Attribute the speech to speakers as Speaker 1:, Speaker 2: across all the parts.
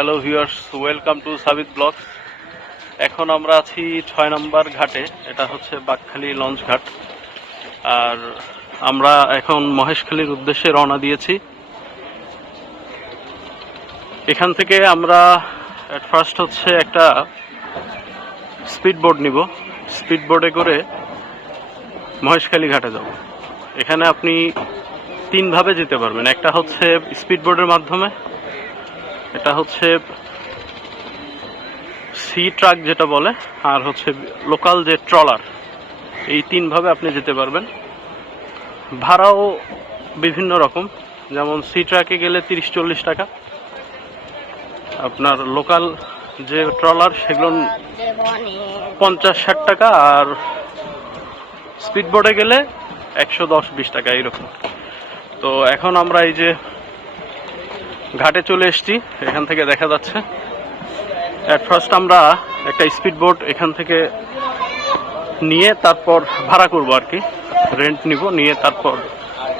Speaker 1: Hello viewers welcome to Sabit blog এখন আমরা আছি ছয় নম্বর ঘাটে, এটা হচ্ছে বাকখালী লঞ্চ ঘাট। আর আমরা এখন মহেশখালীর উদ্দেশ্যে রওনা দিয়েছি। এখান থেকে আমরা অ্যাট ফার্স্ট হচ্ছে একটা স্পিড বোর্ড নিব। স্পিড বোর্ডে করে মহেশখালী ঘাটে যাব। এখানে আপনি তিনভাবে যেতে পারবেন। একটা হচ্ছে স্পিড বোর্ডের মাধ্যমে এটা হচ্ছে সি ট্রাক যেটা বলে, আর হচ্ছে লোকাল যে ট্রলার, এই তিনভাবে আপনি যেতে পারবেন। ভাড়াও বিভিন্ন রকম, যেমন সি ট্রাকে গেলে তিরিশ চল্লিশ টাকা। আপনার লোকাল যে ট্রলার, সেগুলো পঞ্চাশ ষাট টাকা, আর স্পিড বোর্ডে গেলে একশো দশ, বিশ টাকা, এইরকম। তো এখন আমরা এই যে ঘাটে চলে এসেছি, এখান থেকে দেখা যাচ্ছে। অ্যাট ফার্স্ট আমরা একটা স্পিড বোট এখান থেকে নিয়ে তারপর ভাড়া করব আর কি। রেন্ট নিব, নিয়ে তারপর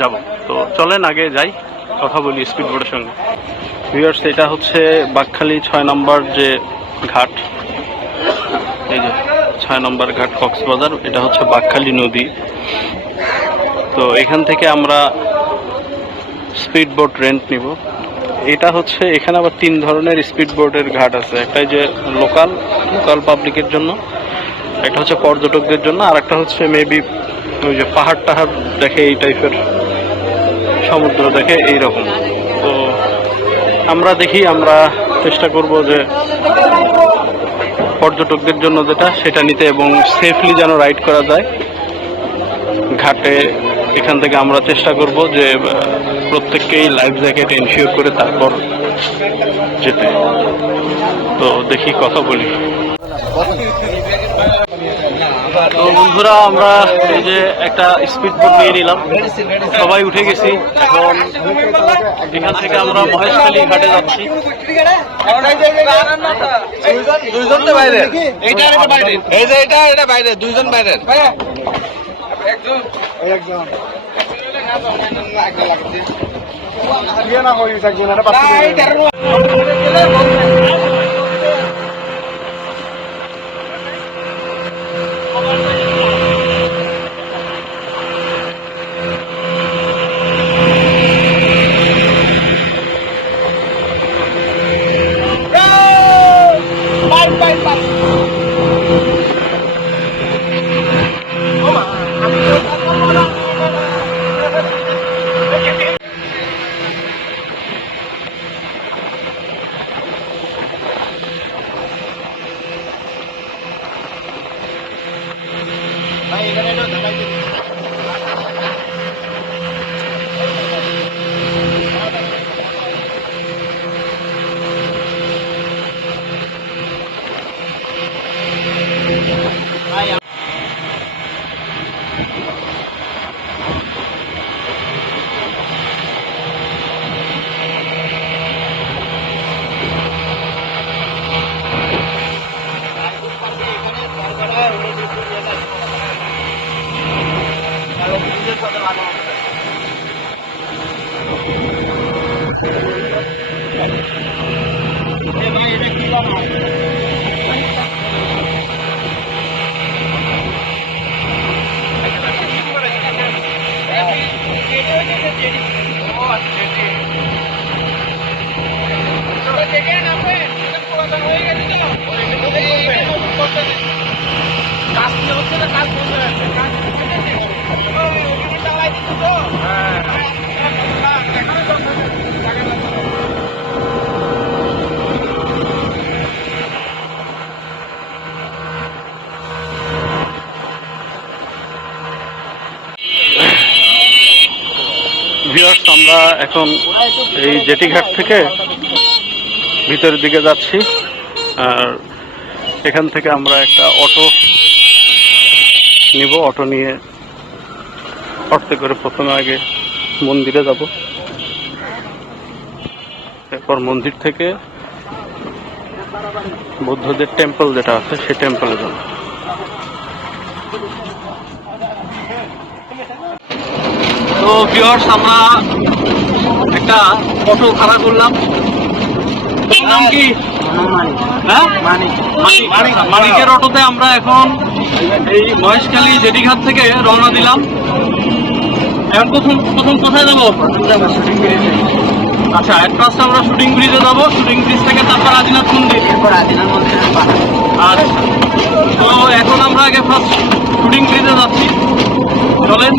Speaker 1: যাব। তো চলেন, আগে যাই, কথা বলি স্পিড বোটের সঙ্গে। ভিউয়ার্স এটা হচ্ছে বাকখালি ছয় নম্বর যে ঘাট। এই যে ছয় নম্বর ঘাট কক্সবাজার, এটা হচ্ছে বাকখালি নদী। তো এখান থেকে আমরা স্পিড বোট রেন্ট নিব। এটা হচ্ছে, এখানে আবার তিন ধরনের স্পিড বোটের ঘাট আছে। একটা যে লোকাল লোকাল পাবলিকের জন্য, একটা হচ্ছে পর্যটকদের জন্য, আর একটা হচ্ছে মেবি ওই যে পাহাড় টাহাড় দেখে এই টাইপের, সমুদ্র দেখে এই রকম তো আমরা দেখি, আমরা চেষ্টা করব যে পর্যটকদের জন্য যেটা, সেটা নিতে এবং সেফলি যেন রাইড করা যায়। ঘাটে এখান থেকে আমরা চেষ্টা করব যে প্রত্যেককেই লাইফ জ্যাকেট এনশিওর করে তারপর যেতে। তো দেখি কথা বলি। তো বন্ধুরা আমরা এই যে একটা স্পিড বোট নিয়ে নিলাম। সবাই উঠে গেছি। এখন এখান থেকে আমরা মহেশখালী ঘাটে যাচ্ছি।
Speaker 2: দুইজন বাইরে। এইটা এটা বাইরে। এই যে এটা এটা বাইরে দুইজন বাইরে।
Speaker 1: ভিউয়ার্স আমরা এখন এই জেটিঘাট থেকে ভিতরের দিকে যাচ্ছি। আর এখান থেকে আমরা একটা অটো নিব। অটো নিয়ে অটোতে করে প্রথমে আগে মন্দিরে যাব। এরপর মন্দির থেকে বুদ্ধদের টেম্পল যেটা আছে সে টেম্পলে যাব। তো ভিউয়ার্স আমরা একটা অটো ভাড়া করলাম। নাম কি? হ্যাঁ? মানিক। মানিকের অটোতে আমরা এখন এই মহেশখালী জেটিঘাট থেকে রওনা দিলাম। এখন প্রথম প্রথম কোথায় যাব? আচ্ছা এক ফার্স্ট আমরা শুটিং ব্রিজে যাব। শুটিং ব্রিজ থেকে তারপর আদিনাথ মন্দির। আচ্ছা। তো এখন আমরা আগে ফার্স্ট শুটিং ব্রিজে যাচ্ছি। চলেন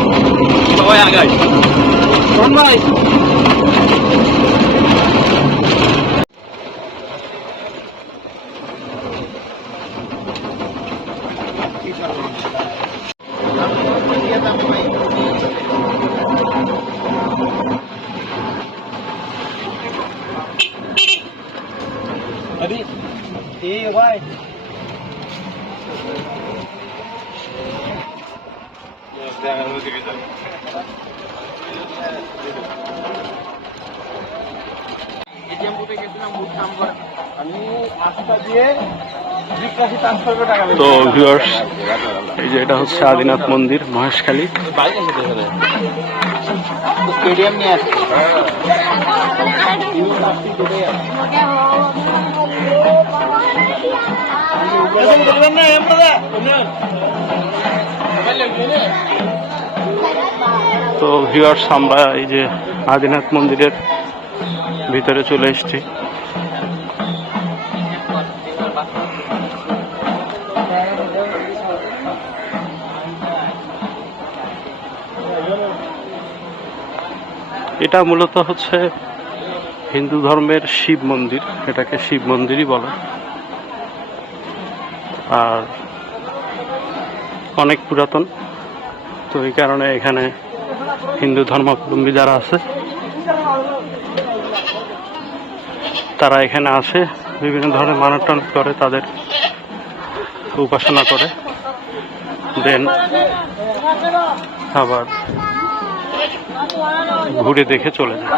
Speaker 1: সবাই শোন ভাই তো ভিউয়ার্স এই যে এটা হচ্ছে আদিনাথ মন্দির মহেশখালী।
Speaker 2: স্টেডিয়াম নিয়ে
Speaker 1: তো ভিউয়ার্স আমরা এই যে আদিনাথ মন্দিরের ভিতরে চলে এসেছি। এটা মূলত হচ্ছে হিন্দু ধর্মের শিব মন্দির, এটাকে শিব মন্দিরই বলে। আর অনেক পুরাতন, তো এই কারণে এখানে হিন্দু ধর্মাবলম্বী যারা আছে, তারা এখানে আসে, বিভিন্ন ধরনের মানত টানত করে, তাদের উপাসনা করে। দেন আবার ঘুরে দেখে চলে যায়।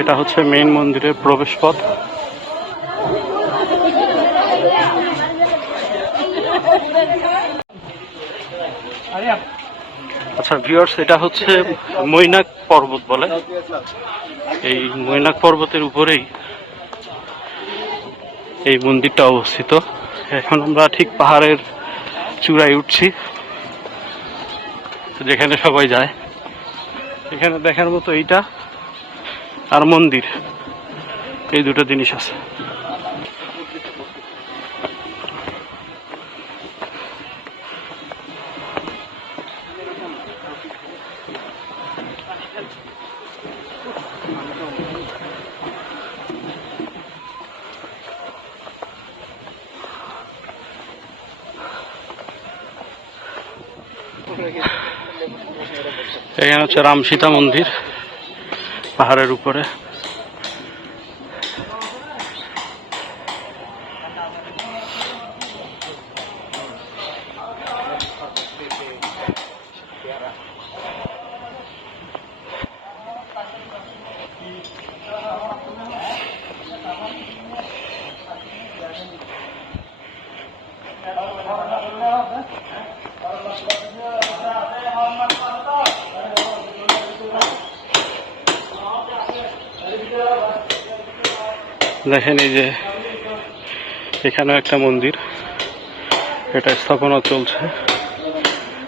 Speaker 1: এটা হচ্ছে মেইন মন্দিরের প্রবেশ পথ আচ্ছা ভিউয়ার্স এটা হচ্ছে মৈনাক পর্বত বলে। এই মৈনাক পর্বতের উপরেই এই মন্দিরটা অবস্থিত। এখন আমরা ঠিক পাহাড়ের চূড়ায় উঠছি। যেখানে সবাই যায়, এখানে দেখার মতো এইটা আর মন্দির। এই দুটো জিনিস আছে। হচ্ছে রাম সীতা মন্দির পাহাড়ের উপরে। দেখেন এই যে এখানেও একটা মন্দির। এটা স্থাপনা চলছে।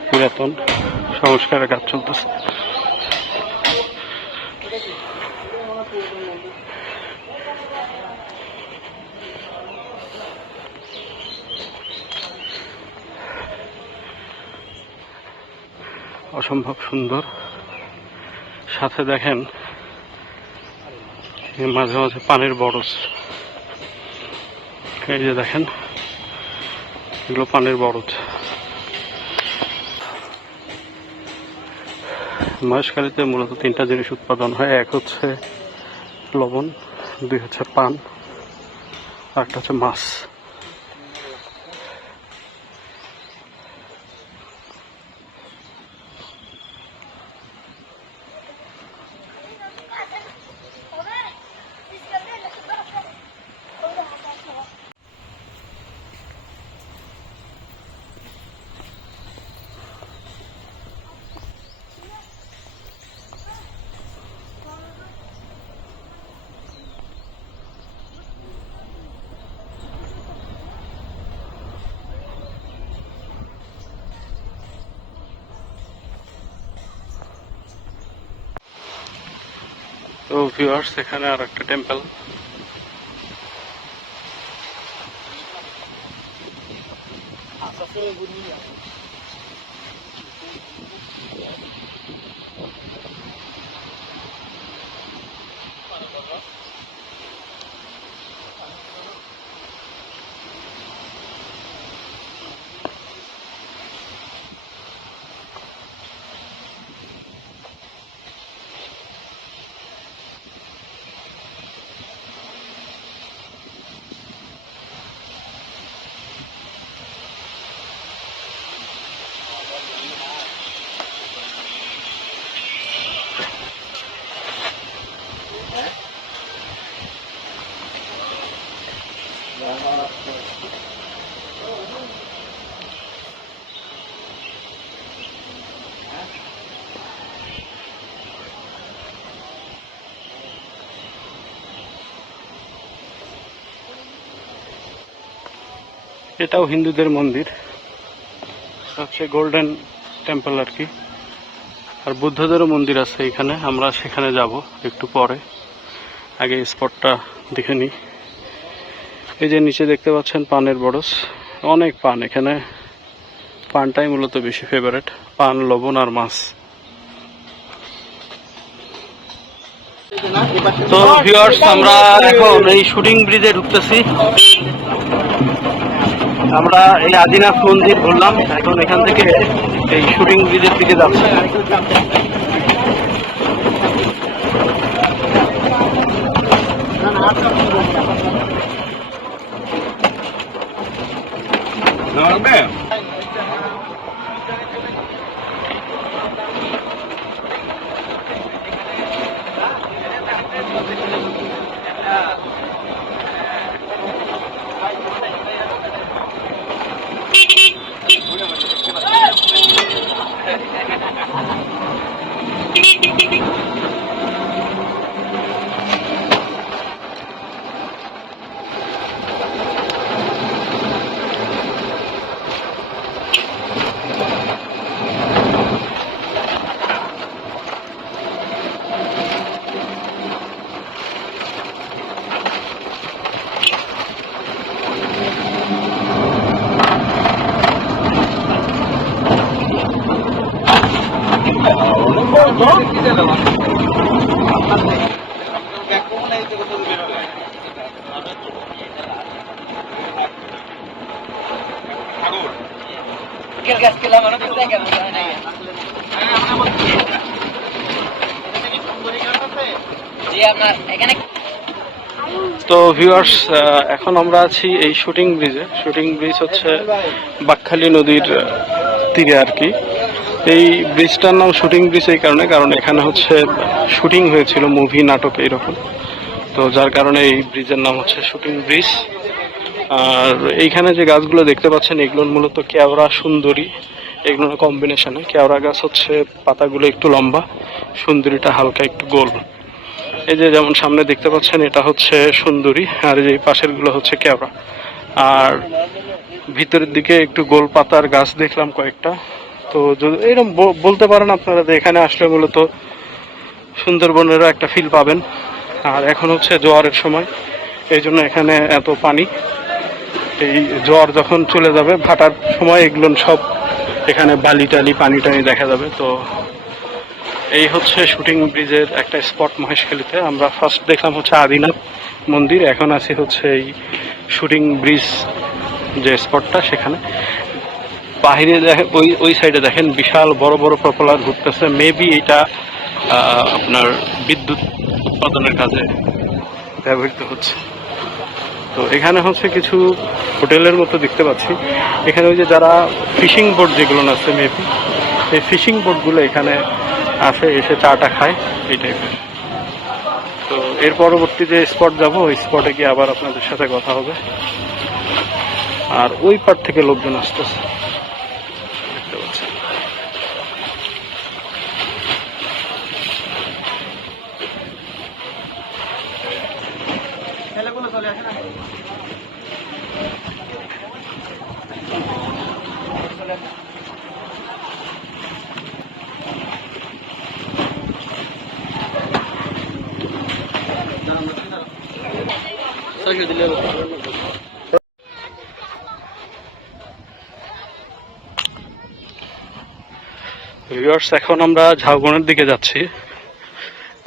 Speaker 1: পুরাতন, সংস্কারের কাজ চলতেছে। অসম্ভব সুন্দর। সাথে দেখেন মাঝে মাঝে পানির বরজ। এই যে দেখেন, এগুলো পানির বরজ। মহেশখালীতে মূলত তিনটা জিনিস উৎপাদন হয়, এক হচ্ছে লবণ, দুই হচ্ছে পান, আর একটা হচ্ছে মাছ। তো ভিউয়ার্স এখানে আর একটা টেম্পল এটাও হিন্দুদের মন্দির। হচ্ছে গোল্ডেন টেম্পল আর কি। আর বুদ্ধদেরও মন্দির আছে এখানে। আমরা সেখানে যাব একটু পরে। আগে স্পটটা দেখে নিই। এই যে নিচে দেখতে পাচ্ছেন পানের বরস। অনেক পান এখানে। পানটাই মূলত বেশি ফেভারেট পান, লবণ আর মাছ। তো ভিউয়ার্স আমরা এখন এই শুটিং ব্রিজে ঢুকতেছি। আমরা এই আদিনাথ মন্দির ঘুরলাম এখন এখান থেকে এই শুটিং ব্রিজের দিকে যাচ্ছি। তো ভিউয়ার্স এখন আমরা আছি এই শুটিং ব্রিজে শুটিং ব্রিজ হচ্ছে বাকখালী নদীর তীরে আর কি। এই ব্রিজটার নাম শুটিং ব্রিজ এই কারণে, কারণ এখানে হচ্ছে শুটিং হয়েছিল মুভি নাটক এইরকম। তো যার কারণে এই ব্রিজের নাম হচ্ছে শুটিং ব্রিজ আর এইখানে যে গাছগুলো দেখতে পাচ্ছেন, এগুলো মূলত কেওড়া সুন্দরী। এগুলোর কম্বিনেশনে কেওড়া গাছ হচ্ছে, পাতাগুলো একটু লম্বা, সুন্দরীটা হালকা একটু গোল। এই যে যেমন সামনে দেখতে পাচ্ছেন, এটা হচ্ছে সুন্দরী, আর এই যে পাশেরগুলো হচ্ছে কেওড়া। আর ভিতরের দিকে একটু গোল পাতার গাছ দেখলাম কয়েকটা। তো এরকম বলতে পারেন আপনারা যে এখানে আসলে মূলত সুন্দরবনেরও একটা ফিল পাবেন। আর এখন হচ্ছে জোয়ারের সময়, এই জন্য এখানে এত পানি। এই জোয়ার যখন চলে যাবে, ভাটার সময় এগুলো সব এখানে বালি টালি, পানি টানি দেখা যাবে। তো এই হচ্ছে শুটিং ব্রিজের একটা স্পট মহেশখালীতে। আমরা ফার্স্ট দেখলাম হচ্ছে আদিনাথ মন্দির, এখন আছি হচ্ছে এই শুটিং ব্রিজ যে স্পটটা সেখানে। বাহিরে দেখেন ওই ওই সাইডে দেখেন বিশাল বড় বড় প্রপলার ঘুরতেছে। মেবি এটা আপনার বিদ্যুৎ উৎপাদনের কাজে ব্যবহৃত হচ্ছে। তো এখানে হচ্ছে কিছু হোটেলের মতো দেখতে পাচ্ছি। এখানে ওই যে যারা ফিশিং বোট যেগুলো আছে মেবি এই ফিশিং বোটগুলো এখানে আসে, এসে চাটা খায়, এই টাইপের তো এর পরবর্তী যে স্পট যাব, ওই স্পটে গিয়ে আবার আপনাদের সাথে কথা হবে। আর ওই পার থেকে লোকজন আসতেছে। এখন আমরা ঝাউবনের দিকে যাচ্ছি।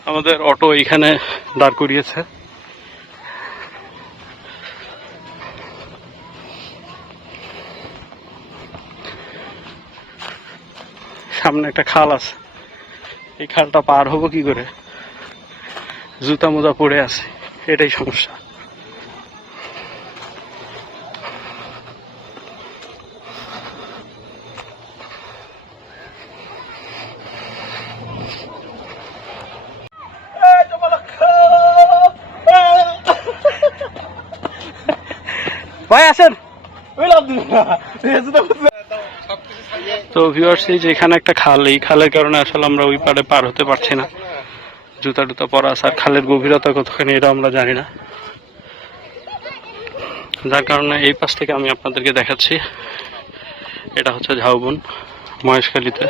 Speaker 1: আমাদের অটো এইখানে দাঁড় করিয়েছে। সামনে একটা খাল আছে। এই খালটা পার হব কি করে? জুতা মোজা পড়ে আছে। এটাই সমস্যা ভাই আসেন তো ভিউয়ার্স এই যে এখানে একটা খাল, এই খালের কারণে আসলে আমরা ওই পাড়ে পার হতে পারছি না। জুতা টুতা পরা আর খালের গভীরতা কতখানি এটা আমরা জানি না। যার কারণে এই পাশ থেকে আমি আপনাদেরকে দেখাচ্ছি। এটা হচ্ছে ঝাউবন মহেশখালীতে।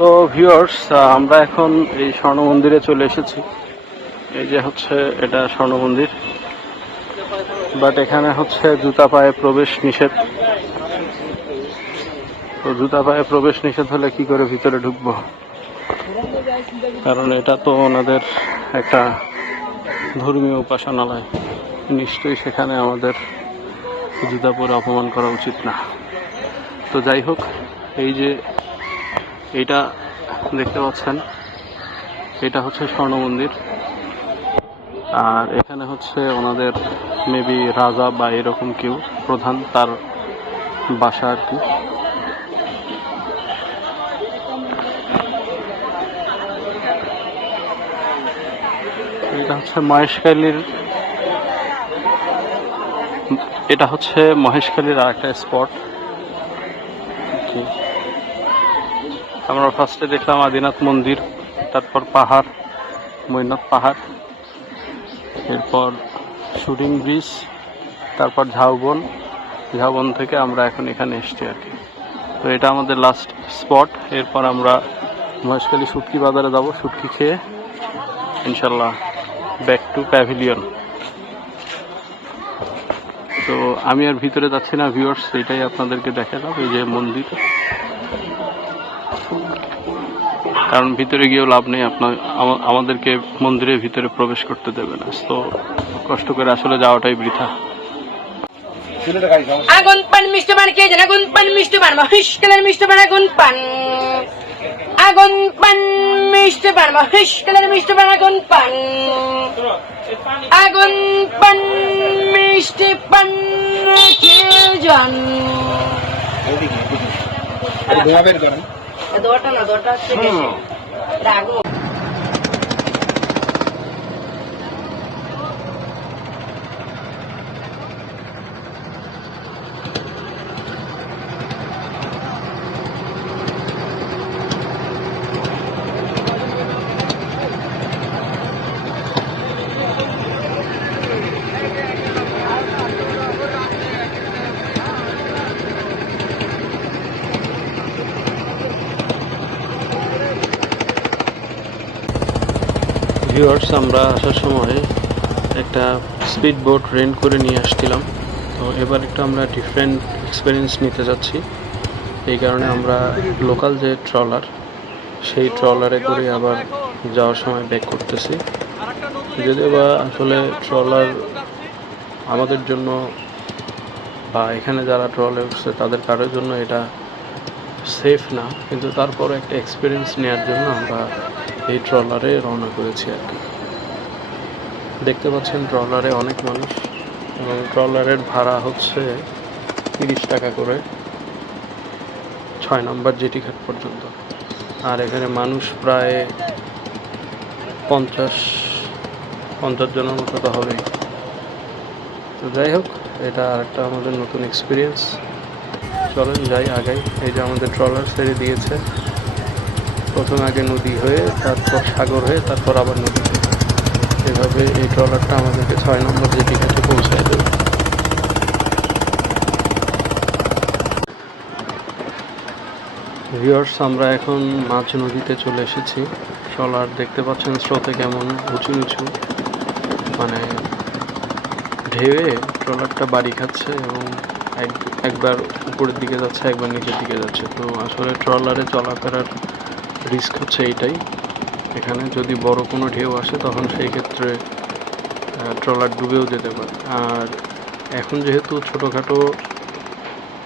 Speaker 1: তো ভিউয়ার্স আমরা এখন এই স্বর্ণ মন্দিরে চলে এসেছি। এই যে হচ্ছে এটা স্বর্ণ মন্দির। বাট এখানে হচ্ছে জুতা পায়ে প্রবেশ নিষেধ। তো জুতা পায়ে প্রবেশ নিষেধ হলে কি করে ভিতরে ঢুকবো? কারণ এটা তো ওনাদের একটা ধর্মীয় উপাসনালয়। নিশ্চয়ই সেখানে আমাদের জুতা পরে অপমান করা উচিত না। তো যাই হোক, এই যে এইটা দেখতে পাচ্ছেন। এটা হচ্ছে স্বর্ণ মন্দির। আর এখানে হচ্ছে ওনাদের মেবি রাজা বা এরকম কেউ প্রধান তার বাসা আর কি। এটা হচ্ছে মহেশখালীর, এটা হচ্ছে মহেশখালীর আর একটা স্পট আমরা ফার্স্টে দেখলাম আদিনাথ মন্দির, তারপর পাহাড় মৈনাথ পাহাড়, এরপর শুটিং ব্রিজ, তারপর ঝাউবন। ঝাউবন থেকে আমরা এখন এখানে এসছি আর কি। তো এটা আমাদের লাস্ট স্পট এরপর আমরা মহেশখালী শুটকি বাজারে যাব, শুটকি খেয়ে ইনশাল্লাহ ব্যাক টু প্যাভিলিয়ন তো আমি আর ভিতরে যাচ্ছি না ভিউয়ার্স এটাই আপনাদেরকে দেখালাম, এই যে মন্দির। কারণ ভিতরে গিয়েও লাভ নেই আপনার আমাদেরকে মন্দিরের ভিতরে প্রবেশ করতে দেবে না। তো কষ্ট করে আসলে যাওয়াটাই বৃথা।
Speaker 3: আগুন পান মিষ্টি পান কে জানে আগুন পান মিষ্টি পান মহিষ্কালের মিষ্টি পান আগুন পান। আগুন পান মিষ্টি পান মহিষ্কালের মিষ্টি পান আগুন পান। আগুন পান মিষ্টি পান কে জান। দোয়াটা না দোয়াটা হচ্ছে। আগুন
Speaker 1: ভিউয়ার্স আমরা আসার সময় একটা স্পিড বোট রেন্ট করে নিয়ে আসছিলাম। তো এবার একটু আমরা ডিফারেন্ট এক্সপিরিয়েন্স নিতে যাচ্ছি। এই কারণে আমরা লোকাল যে ট্রলার সেই ট্রলারে করে আবার যাওয়ার সময় ব্যাক করতেছি। যদিও বা আসলে ট্রলার আমাদের জন্য বা এখানে যারা ট্রলে উঠছে তাদের কারোর জন্য এটা সেফ না। কিন্তু তারপরে একটা এক্সপিরিয়েন্স নেওয়ার জন্য আমরা এই ট্রলারে রওনা করেছি আর কি। দেখতে পাচ্ছেন ট্রলারে অনেক মানুষ এবং ট্রলারের ভাড়া হচ্ছে তিরিশ টাকা করে ছয় নম্বর জেটি ঘাট পর্যন্ত। আর এখানে মানুষ প্রায় পঞ্চাশ পঞ্চাশ জনের মতো তো হবেই। তো যাই হোক, এটা আরেকটা আমাদের নতুন এক্সপিরিয়েন্স চলেন যাই আগাই। এই যে আমাদের ট্রলার ছেড়ে দিয়েছে। প্রথম আগে নদী হয়ে, তারপর সাগর হয়ে, তারপর আবার নদী এভাবে এই ট্রলারটা আমাদেরকে ছয় নম্বর জেটি ঘাটে পৌঁছায় দেবে। ভিউয়ার্স আমরা এখন মাঝ নদীতে চলে এসেছি। ট্রলার দেখতে পাচ্ছেন স্রোতে কেমন উঁচু উঁচু মানে ঢেউয়ে ট্রলারটা বাড়ি খাচ্ছে এবং এক, একবার উপরের দিকে যাচ্ছে, একবার নিচের দিকে যাচ্ছে। তো আসলে ট্রলারে চলাফেরার রিস্ক হচ্ছে এইটাই এখানে যদি বড় কোনো ঢেউ আসে, তখন সেই ক্ষেত্রে ট্রলার ডুবেও যেতে পারে। আর এখন যেহেতু ছোটোখাটো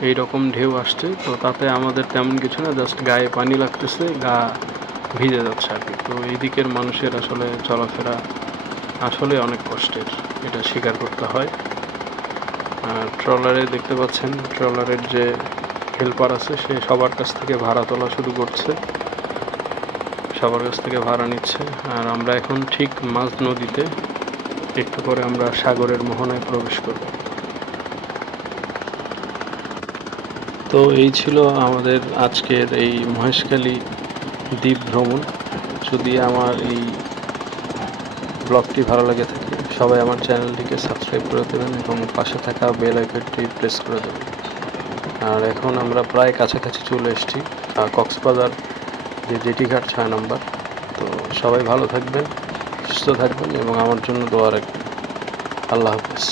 Speaker 1: এই রকম ঢেউ আসছে, তো তাতে আমাদের তেমন কিছু না জাস্ট গায়ে পানি লাগতেছে, গা ভিজে যাচ্ছে আর কি। তো এই দিকের মানুষের আসলে চলাফেরা আসলে অনেক কষ্টের, এটা স্বীকার করতে হয়। আর ট্রলারে দেখতে পাচ্ছেন, ট্রলারের যে হেল্পার আছে, সে সবার কাছ থেকে ভাড়া তোলা শুরু করছে। সবার কাছ থেকে ভাড়া নিচ্ছে। আর আমরা এখন ঠিক মাঝ নদীতে একটু পরে আমরা সাগরের মোহনায় প্রবেশ করব। তো এই ছিল আমাদের আজকের এই মহেশখালী দ্বীপ ভ্রমণ। যদি আমার এই ব্লগটি ভালো লাগে থাকে, সবাই আমার চ্যানেলটিকে সাবস্ক্রাইব করে দেবেন এবং পাশে থাকা বেল আইকনটি প্রেস করে দেবেন। আর এখন আমরা প্রায় কাছাকাছি চলে এসেছি কক্সবাজার যে জেটি ঘাট ছয় নম্বর। তো সবাই ভালো থাকবেন, সুস্থ থাকবেন এবং আমার জন্য দোয়া রাখবেন। আল্লাহ হাফিজ।